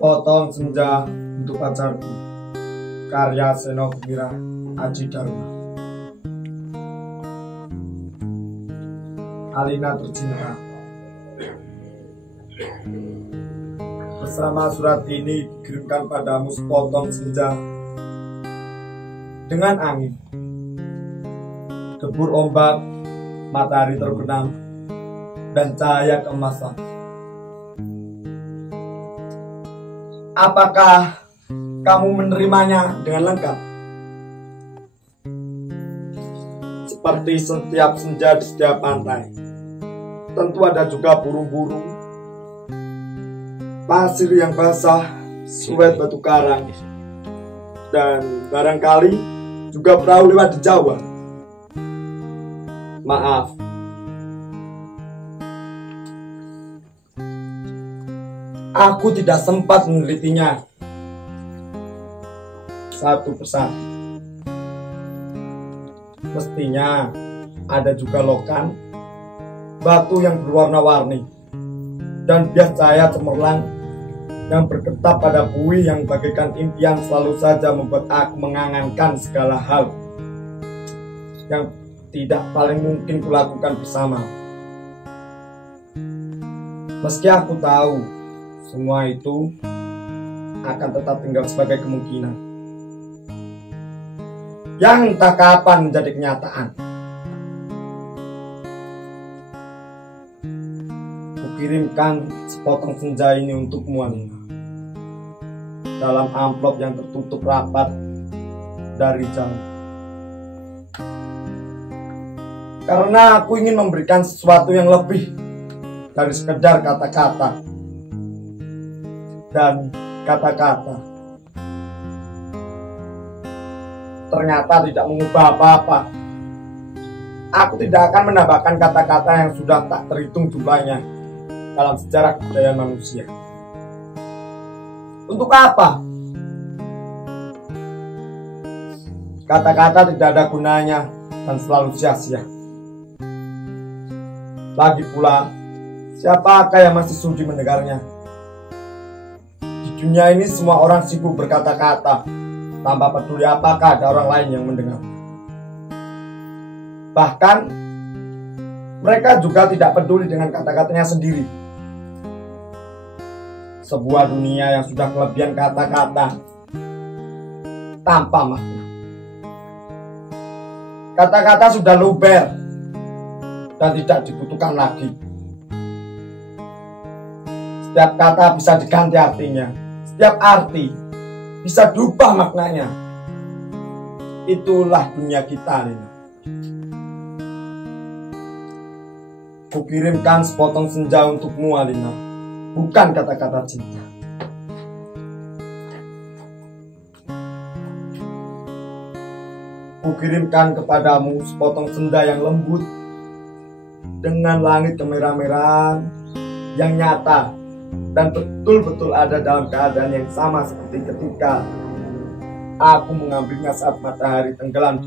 Potong senja untuk pacarku, karya Seno Gembira Aji Dharma. Alina tercinta, bersama surat ini dikirimkan padamu sepotong senja dengan angin, debur ombak, matahari terbenam, dan cahaya keemasan. Apakah kamu menerimanya dengan lengkap? Seperti setiap senja di setiap pantai, tentu ada juga burung-burung, pasir yang basah, suet batu karang, dan barangkali juga perahu lewat di Jawa. Maaf, aku tidak sempat menelitinya satu persatu. Mestinya ada juga lokan, batu yang berwarna-warni, dan bias cahaya cemerlang yang bergetar pada bui yang bagaikan impian selalu saja membuat aku mengangankan segala hal yang tidak paling mungkin kulakukan bersama. Meski aku tahu semua itu akan tetap tinggal sebagai kemungkinan yang entah kapan menjadi kenyataan. Kukirimkan sepotong senja ini untukmu, Alina, dalam amplop yang tertutup rapat dari jauh. Karena aku ingin memberikan sesuatu yang lebih dari sekedar kata-kata. Dan kata-kata ternyata tidak mengubah apa-apa. Aku tidak akan menambahkan kata-kata yang sudah tak terhitung jumlahnya dalam sejarah kebudayaan manusia. Untuk apa? Kata-kata tidak ada gunanya dan selalu sia-sia. Lagi pula, siapakah yang masih sudi mendengarnya? Di dunia ini semua orang sibuk berkata-kata, tanpa peduli apakah ada orang lain yang mendengar. Bahkan, mereka juga tidak peduli dengan kata-katanya sendiri. Sebuah dunia yang sudah kelebihan kata-kata tanpa makna. Kata-kata sudah luber dan tidak dibutuhkan lagi. Setiap kata bisa diganti artinya, setiap arti bisa berubah maknanya. Itulah dunia kita, Lina. Kukirimkan sepotong senja untukmu, Alina, bukan kata-kata cinta. Kukirimkan kepadamu sepotong senja yang lembut dengan langit kemerah-merahan yang nyata dan betul-betul ada dalam keadaan yang sama seperti ketika aku mengambilnya saat matahari tenggelam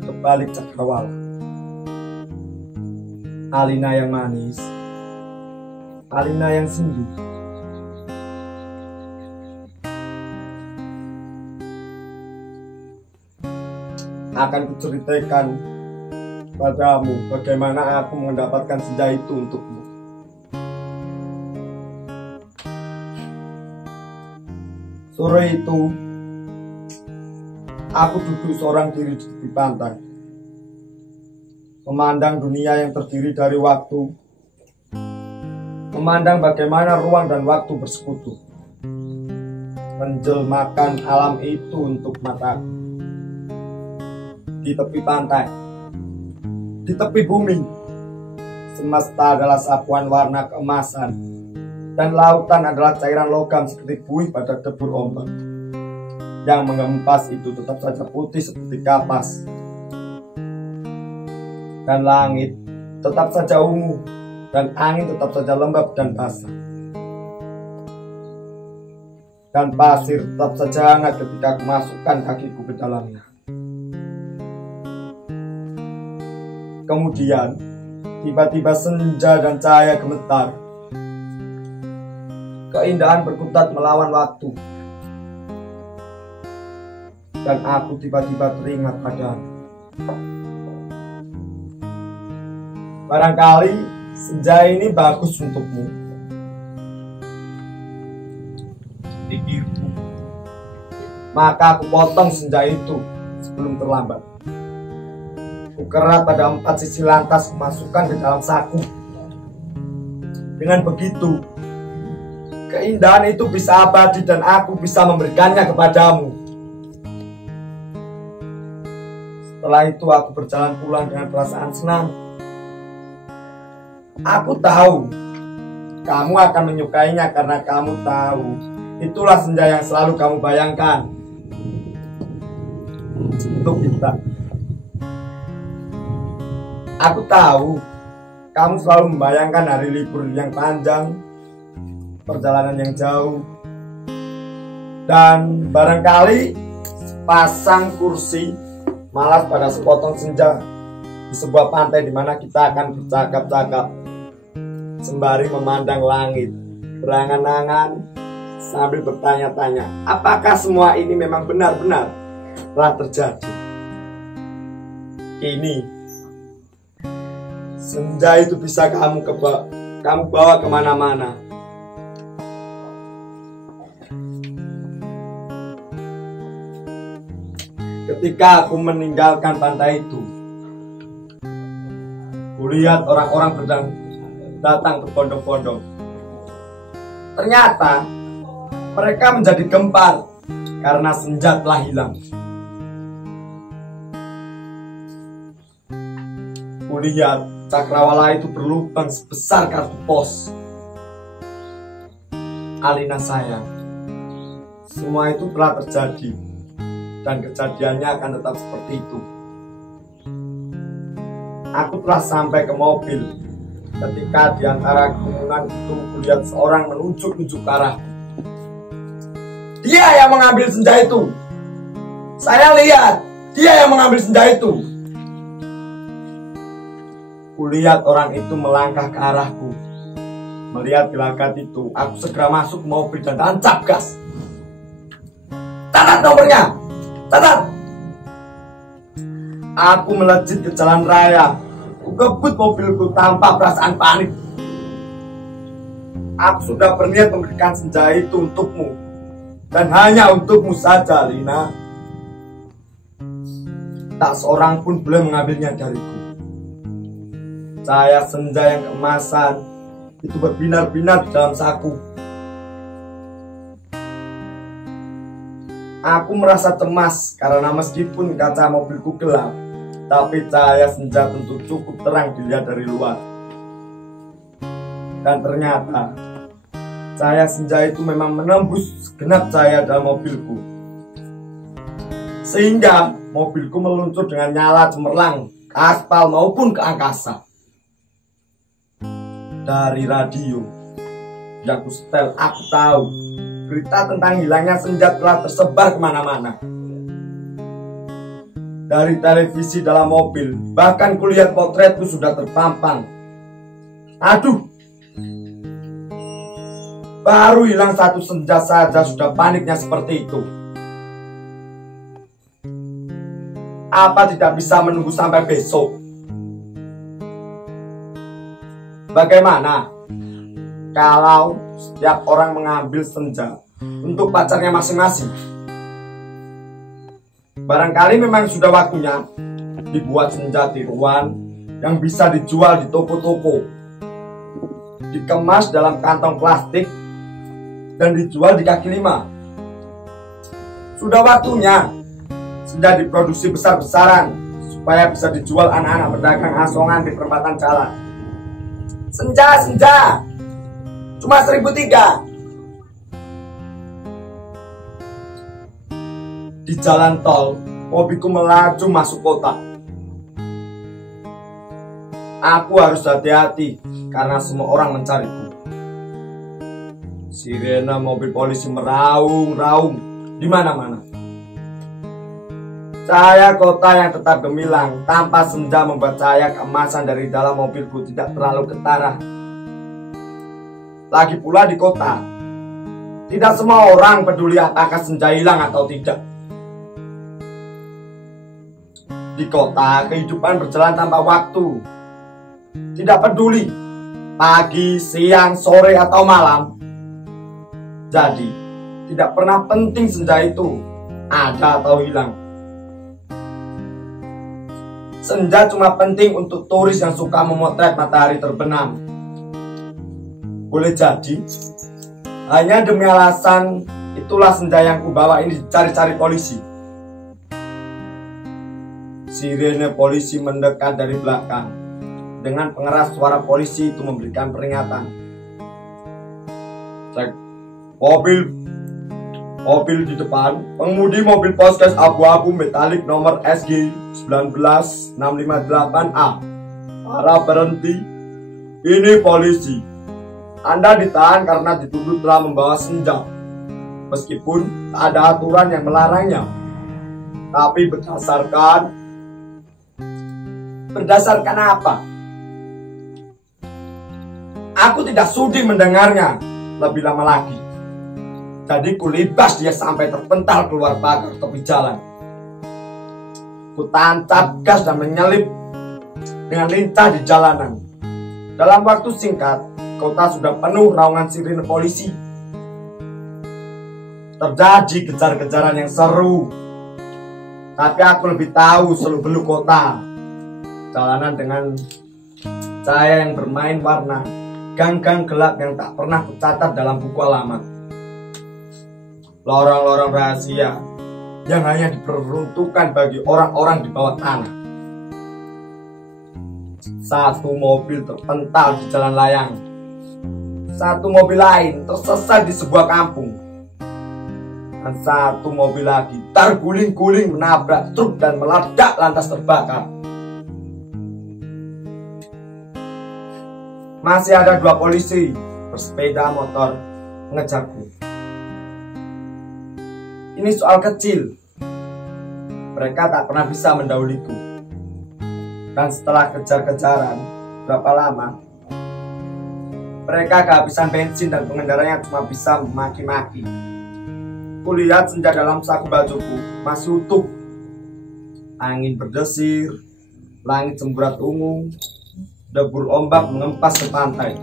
ke balik cakrawala. Alina yang manis, Alina yang sendu. Akan kuceritakan padamu bagaimana aku mendapatkan senja itu untukmu. Sore itu, aku duduk seorang diri di tepi pantai, memandang dunia yang terdiri dari waktu, memandang bagaimana ruang dan waktu bersekutu, menjelmakan alam itu untuk mataku. Di tepi pantai, di tepi bumi, semesta adalah sapuan warna keemasan, dan lautan adalah cairan logam seperti buih pada debur ombak. Yang mengempas itu tetap saja putih seperti kapas, dan langit tetap saja ungu, dan angin tetap saja lembab dan basah, dan pasir tetap saja hangat ketika aku masukkan kakiku ke dalamnya. Kemudian tiba-tiba senja dan cahaya gemetar. keindahan berkutat melawan waktu. Dan aku tiba-tiba teringat padamu. Barangkali senja ini bagus untukmu. Pikirku. Maka aku potong senja itu sebelum terlambat. Kukerat pada 4 sisi lantas masukkan ke dalam saku. Dengan begitu, keindahan itu bisa abadi dan aku bisa memberikannya kepadamu. Setelah itu aku berjalan pulang dengan perasaan senang. Aku tahu kamu akan menyukainya karena kamu tahu itulah senja yang selalu kamu bayangkan untuk kita. Aku tahu kamu selalu membayangkan hari libur yang panjang, perjalanan yang jauh, dan barangkali pasang kursi malas pada sepotong senja di sebuah pantai di mana kita akan bercakap-cakap sembari memandang langit, berangan-angan sambil bertanya-tanya, apakah semua ini memang benar-benar telah terjadi? Kini senja itu bisa kamu bawa kemana-mana. Ketika aku meninggalkan pantai itu, kulihat orang-orang datang berbondong-bondong. Ternyata mereka menjadi gempar karena senja telah hilang. Kulihat cakrawala itu berlubang sebesar kartu pos. Alina sayang, semua itu telah terjadi dan kejadiannya akan tetap seperti itu. Aku telah sampai ke mobil ketika di antara kerumunan itu kulihat seorang menunjuk-nunjuk ke arah. Dia yang mengambil senja itu. Saya lihat, dia yang mengambil senja itu. Kulihat orang itu melangkah ke arahku. Melihat gelagat itu, aku segera masuk ke mobil dan tancap gas. Catat nomornya, catat. Aku melejit ke jalan raya. Kukebut mobilku tanpa perasaan panik. Aku sudah berniat memberikan senja itu untukmu, dan hanya untukmu saja, Lina. Tak seorang pun boleh mengambilnya dariku. Cahaya senja yang keemasan itu berbinar-binar di dalam saku. Aku merasa cemas karena meskipun kaca mobilku gelap, tapi cahaya senja tentu cukup terang dilihat dari luar. Dan ternyata cahaya senja itu memang menembus segenap cahaya dalam mobilku, sehingga mobilku meluncur dengan nyala cemerlang ke aspal maupun ke angkasa. Dari radio yang kusetel, aku tahu berita tentang hilangnya senja telah tersebar kemana-mana. Dari televisi dalam mobil, bahkan kulihat potretku sudah terpampang. Aduh, baru hilang 1 senja saja sudah paniknya seperti itu. Apa tidak bisa menunggu sampai besok? Bagaimana kalau setiap orang mengambil senja untuk pacarnya masing-masing? Barangkali memang sudah waktunya dibuat senja tiruan yang bisa dijual di toko-toko, dikemas dalam kantong plastik dan dijual di kaki lima. Sudah waktunya senja diproduksi besar-besaran supaya bisa dijual anak-anak pedagang asongan di perempatan jalan. Senja, cuma 1.003. Di jalan tol, mobilku melaju masuk kota. Aku harus hati-hati karena semua orang mencariku. Sirena mobil polisi meraung-raung di mana-mana. Cahaya kota yang tetap gemilang tanpa senja membuat cahaya keemasan dari dalam mobilku tidak terlalu ketara. Lagi pula di kota, Tidak semua orang peduli apakah senja hilang atau tidak. Di kota, kehidupan berjalan tanpa waktu. Tidak peduli pagi, siang, sore, atau malam. Jadi, tidak pernah penting senja itu ada atau hilang. Senja cuma penting untuk turis yang suka memotret matahari terbenam. Boleh jadi, hanya demi alasan itulah senja yang kubawa ini dicari-cari polisi. Sirene polisi mendekat dari belakang. Dengan pengeras suara polisi itu memberikan peringatan. Cek. Mobil di depan. Pengemudi mobil Poskes abu-abu metalik nomor SG 19658A. Para berhenti. Ini polisi. Anda ditahan karena dituduh telah membawa senja. Meskipun tak ada aturan yang melarangnya. Tapi berdasarkan apa? Aku tidak sudi mendengarnya lebih lama lagi. Jadi kulibas dia sampai terpental keluar pagar tepi jalan. Kutancap gas dan menyelip dengan lincah di jalanan. Dalam waktu singkat, kota sudah penuh raungan sirine polisi. Terjadi kejar-kejaran yang seru. Tapi aku lebih tahu seluk-beluk kota. Jalanan dengan cahaya yang bermain warna, gang-gang gelap yang tak pernah kucatat dalam buku alamat, lorong-lorong rahasia yang hanya diperuntukkan bagi orang-orang di bawah tanah. Satu mobil terpental di jalan layang, satu mobil lain tersesat di sebuah kampung, dan satu mobil lagi terguling-guling menabrak truk dan meledak lantas terbakar. Masih ada 2 polisi bersepeda motor mengejarku. Ini soal kecil. Mereka tak pernah bisa mendahuliku. Dan setelah kejar-kejaran berapa lama, mereka kehabisan bensin dan pengendaranya cuma bisa memaki-maki. Kulihat senja dalam saku bajuku masih utuh. Angin berdesir, langit semburat ungu, debur ombak mengempas ke pantai.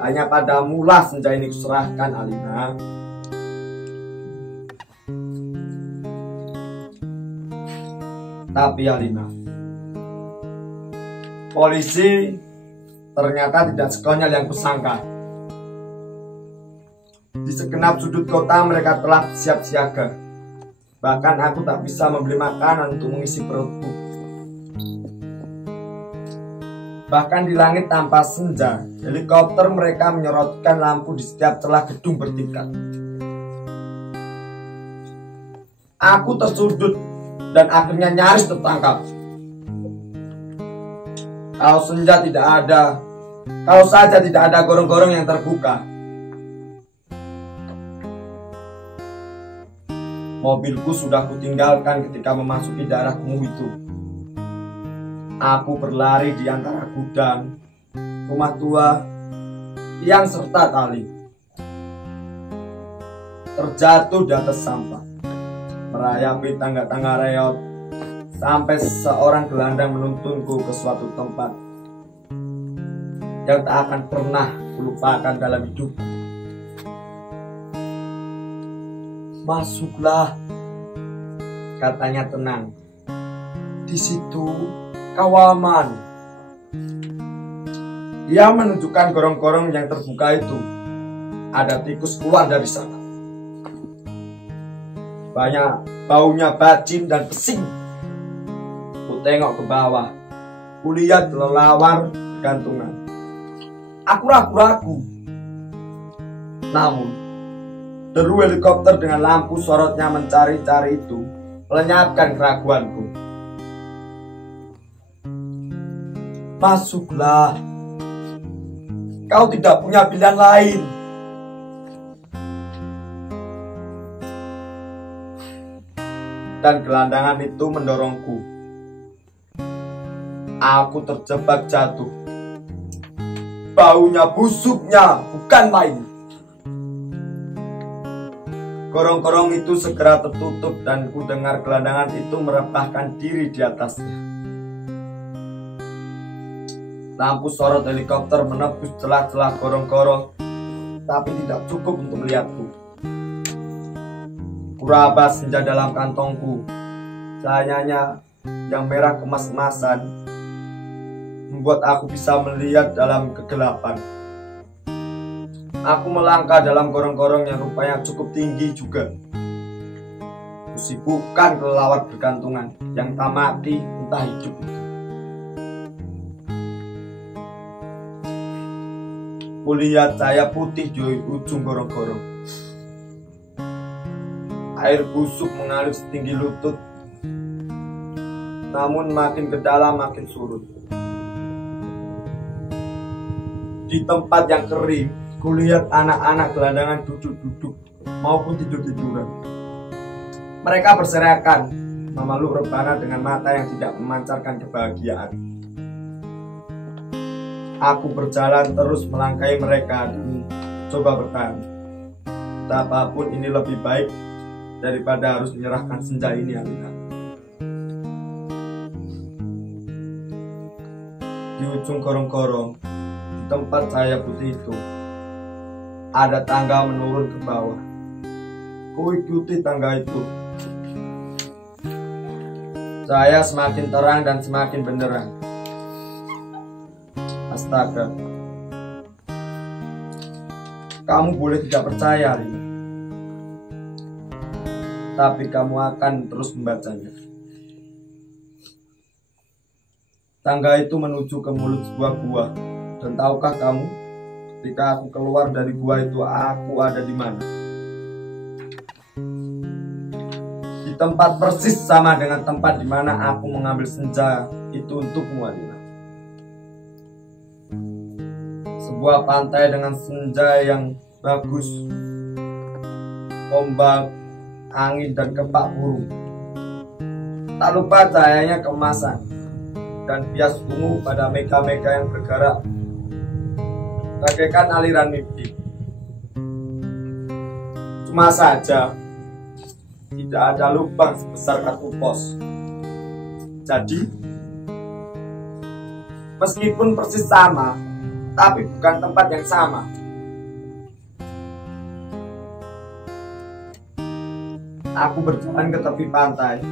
Hanya padamulah senja ini kuserahkan, Alina. Tapi Alina, polisi ternyata tidak sekonyol yang kusangka. Di segenap sudut kota mereka telah siap siaga. Bahkan aku tak bisa membeli makanan untuk mengisi perutku. Bahkan di langit tanpa senja, helikopter mereka menyorotkan lampu di setiap celah gedung bertingkat. Aku tersudut dan akhirnya nyaris tertangkap. Kalau senja tidak ada, kalau saja tidak ada gorong-gorong yang terbuka. Mobilku sudah kutinggalkan ketika memasuki daerah kumuh itu. Aku berlari di antara gudang, rumah tua, tiang serta tali. Terjatuh di atas sampah, merayapi tangga-tangga reot, sampai seorang gelandang menuntunku ke suatu tempat yang tak akan pernah kulupakan dalam hidupku. Masuklah, katanya tenang. Di situ kau aman. Dia menunjukkan gorong-gorong yang terbuka itu. Ada tikus keluar dari sana. Banyak baunya bacin dan pesing. Ku tengok ke bawah. Ku lihat kelelawar gantungan. Aku ragu-ragu. Namun, deru helikopter dengan lampu sorotnya mencari-cari itu melenyapkan keraguanku. Masuklah. Kau tidak punya pilihan lain. Dan gelandangan itu mendorongku. Aku terjebak jatuh. Baunya busuknya bukan main. Gorong-gorong itu segera tertutup dan ku dengar gelandangan itu merebahkan diri di atasnya. Lampu sorot helikopter menembus celah-celah gorong-gorong, tapi tidak cukup untuk melihatku. Kuraba senja dalam kantongku, cahayanya yang merah kemas-kemasan membuat aku bisa melihat dalam kegelapan. Aku melangkah dalam gorong-gorong yang rupanya cukup tinggi juga. Kusibukkan kelelawar bergantungan yang tak mati entah hidup itu. Kulihat cahaya putih di ujung gorong-gorong. Air busuk mengalir setinggi lutut, namun makin ke dalam makin surut. Di tempat yang kering, kulihat anak-anak gelandangan duduk-duduk maupun tidur-tiduran. Mereka berserakan, memeluk rebana dengan mata yang tidak memancarkan kebahagiaan. Aku berjalan terus melangkahi mereka dan coba bertahan. Betapapun ini lebih baik daripada harus menyerahkan senja ini, Alina. Di ujung gorong-gorong, di tempat cahaya putih itu, ada tangga menurun ke bawah. Ku ikuti tangga itu. Cahaya semakin terang dan semakin benderang. Astaga, kamu boleh tidak percaya, Lina, tapi kamu akan terus membacanya. Tangga itu menuju ke mulut sebuah gua, dan tahukah kamu, ketika aku keluar dari gua itu, aku ada di mana? Di tempat persis sama dengan tempat di mana aku mengambil senja itu untukmu, Alina. Sebuah pantai dengan senja yang bagus, ombak, angin, dan kepak burung. Tak lupa cahayanya kemasan dan bias ungu pada mega-mega yang bergerak bagaikan aliran mimpi. Cuma saja tidak ada lubang sebesar kartu pos. Jadi meskipun persis sama, tapi bukan tempat yang sama. Aku berjalan ke tepi pantai,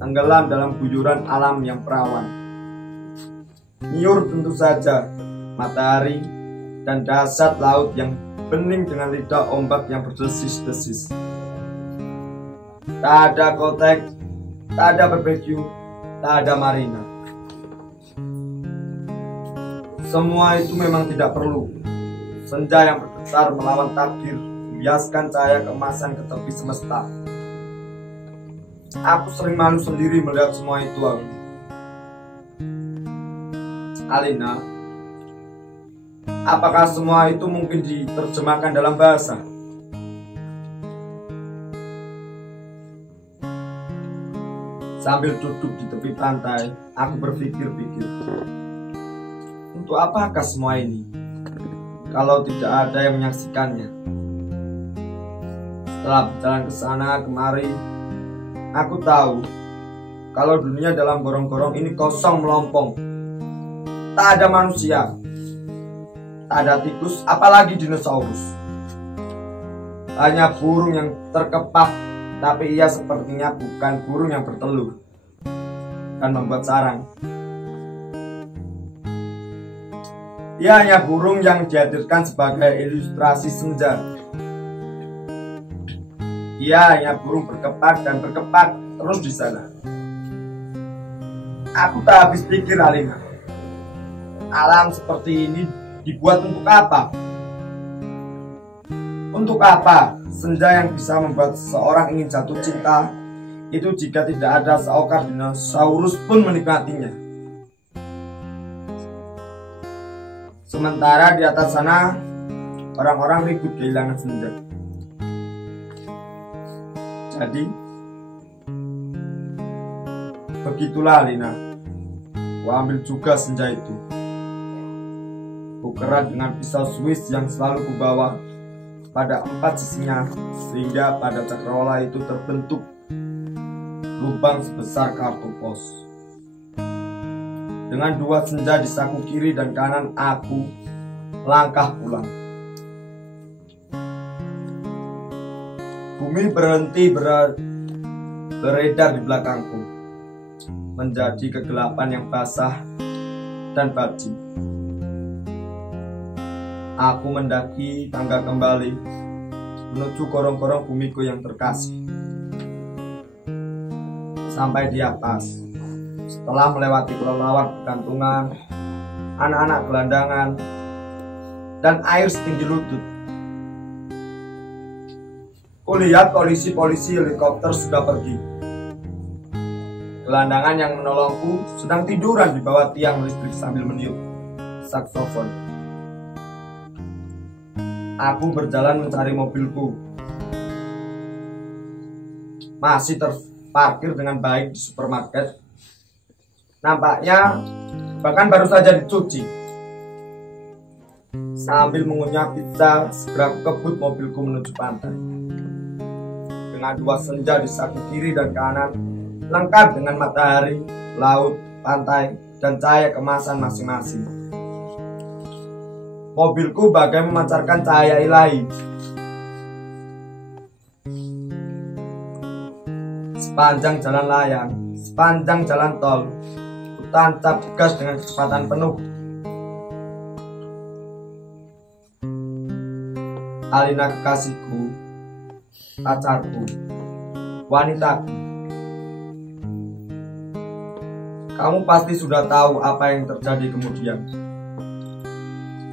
tenggelam dalam guyuran alam yang perawan. Nyiur tentu saja matahari dan dasar laut yang bening dengan lidah ombak yang berdesis-desis. Tak ada kotek, tak ada barbeque, tak ada marina. Semua itu memang tidak perlu. Senja yang bergetar melawan takdir membiaskan cahaya keemasan ke tepi semesta. Aku sering malu sendiri melihat semua itu, Alina. Apakah semua itu mungkin diterjemahkan dalam bahasa? Sambil duduk di tepi pantai, aku berpikir-pikir. Untuk apakah semua ini kalau tidak ada yang menyaksikannya? Setelah berjalan ke sana kemari, aku tahu kalau dunia dalam gorong-gorong ini kosong melompong. Tak ada manusia, tak ada tikus, apalagi dinosaurus. Hanya burung yang terkepak, tapi ia sepertinya bukan burung yang bertelur dan membuat sarang. Ia hanya burung yang dihadirkan sebagai ilustrasi senja. Ia hanya burung berkepak dan berkepak terus di sana. Aku tak habis pikir, Alina. Alam seperti ini dibuat untuk apa? Untuk apa senja yang bisa membuat seseorang ingin jatuh cinta itu jika tidak ada seekor dinosaurus pun menikmatinya? Sementara di atas sana orang-orang ribut kehilangan senja. Jadi begitulah, Lina. Ku ambil juga senja itu. Ku kerat dengan pisau Swiss yang selalu ku bawa, pada 4 sisinya, sehingga pada cakrawala itu terbentuk lubang sebesar kartu pos. Dengan 2 senja di saku kiri dan kanan, aku langkah pulang. Bumi berhenti beredar di belakangku, menjadi kegelapan yang basah dan bajing. Aku mendaki tangga kembali menuju gorong-gorong bumiku yang terkasih. Sampai di atas, setelah melewati kelelawar bergantungan, anak-anak gelandangan, dan air setinggi lutut, kulihat polisi-polisi helikopter sudah pergi. Gelandangan yang menolongku sedang tiduran di bawah tiang listrik sambil meniup saksofon. Aku berjalan mencari mobilku. Masih terparkir dengan baik di supermarket. Nampaknya bahkan baru saja dicuci. Sambil mengunyah pizza, segera kebut mobilku menuju pantai. Dengan 2 senja di saku kiri dan kanan, lengkap dengan matahari, laut, pantai, dan cahaya kemasan masing-masing. Mobilku bagai memancarkan cahaya ilahi. Sepanjang jalan layang, sepanjang jalan tol, ku tancap gas dengan kecepatan penuh. Alina kekasihku, pacarku, wanitaku. Kamu pasti sudah tahu apa yang terjadi kemudian.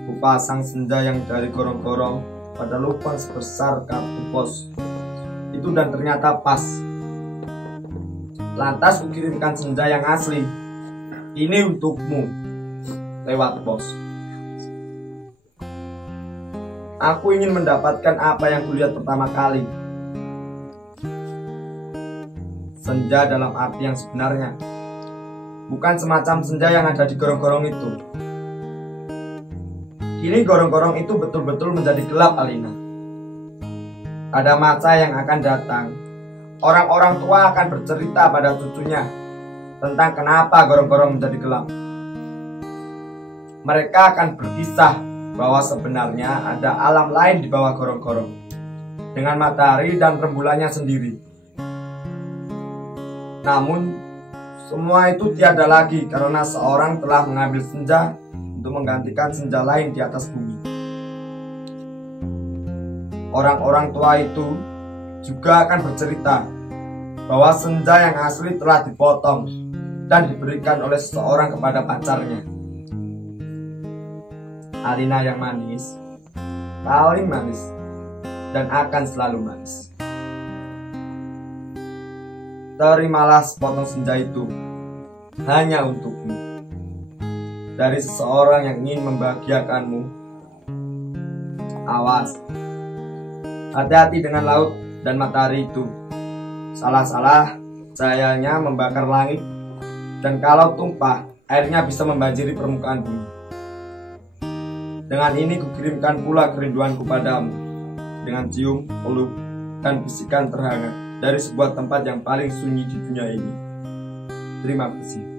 Kupasang senja yang dari gorong-gorong pada lubang sebesar kartu pos itu dan ternyata pas. Lantas kukirimkan senja yang asli. Ini untukmu, lewat pos. Aku ingin mendapatkan apa yang kulihat pertama kali. Senja dalam arti yang sebenarnya, bukan semacam senja yang ada di gorong-gorong itu. Kini gorong-gorong itu betul-betul menjadi gelap, Alina. Pada masa yang akan datang, orang-orang tua akan bercerita pada cucunya tentang kenapa gorong-gorong menjadi gelap. Mereka akan berkisah bahwa sebenarnya ada alam lain di bawah gorong-gorong, dengan matahari dan rembulannya sendiri. Namun, semua itu tiada lagi karena seorang telah mengambil senja untuk menggantikan senja lain di atas bumi. Orang-orang tua itu juga akan bercerita bahwa senja yang asli telah dipotong dan diberikan oleh seseorang kepada pacarnya. Alina yang manis, paling manis, dan akan selalu manis. Terimalah sepotong senja itu, hanya untukmu, dari seseorang yang ingin membahagiakanmu. Awas, hati-hati dengan laut dan matahari itu. Salah-salah, cahayanya membakar langit, dan kalau tumpah, airnya bisa membanjiri permukaan bumi. Dengan ini kukirimkan pula kerinduanku padamu, dengan cium, peluk, dan bisikan terhangat dari sebuah tempat yang paling sunyi di dunia ini. Terima kasih.